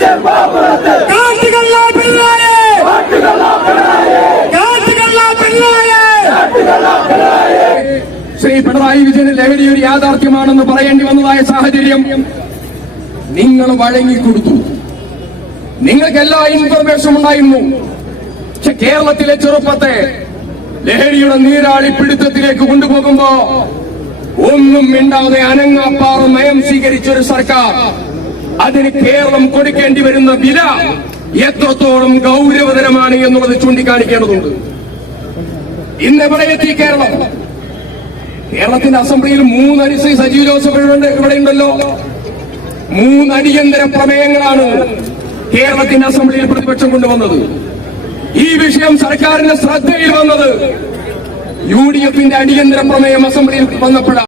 Jimbo! Shri Pinarayi Vijayan ലഹരി ഒരു യാഥാർത്ഥ്യമാണെന്ന് പറയേണ്ടി വന്നതായ സാഹചര്യം നിങ്ങൾ വഴങ്ങിക്കൊടുത്തു നിങ്ങൾക്ക് എല്ലാ ഇൻഫർമേഷനും ഉണ്ടായിരുന്നു. പക്ഷെ കേരളത്തിലെ ചെറുപ്പത്തെ ലഹരിയുടെ നീരാളി പിടുത്തത്തിലേക്ക് കൊണ്ടുപോകുമ്പോ ഒന്നും മിണ്ടാതെ അനങ്ങാപ്പാറ നയം സ്വീകരിച്ച ഒരു സർക്കാർ. അതിന് കേരളം കൊടുക്കേണ്ടി വരുന്ന വില എത്രത്തോളം ഗൗരവതരമാണ് എന്നുള്ളത് ചൂണ്ടിക്കാണിക്കേണ്ടതുണ്ട്. ഇന്നെവിടെ എത്തി കേരളം? കേരളത്തിന്റെ അസംബ്ലിയിൽ മൂന്നടി ശ്രീ സജീവ് ജോസഫ് ഇവിടെ- ഉണ്ടല്ലോ. മൂന്ന് അടിയന്തര പ്രമേയങ്ങളാണ് കേരളത്തിന്റെ അസംബ്ലിയിൽ പ്രതിപക്ഷം കൊണ്ടുവന്നത്. ഈ വിഷയം സർക്കാരിന്റെ ശ്രദ്ധയിൽ വന്നത് യു ഡി എഫിന്റെ അടിയന്തര പ്രമേയം അസംബ്ലിയിൽ വന്നപ്പോഴാണ്.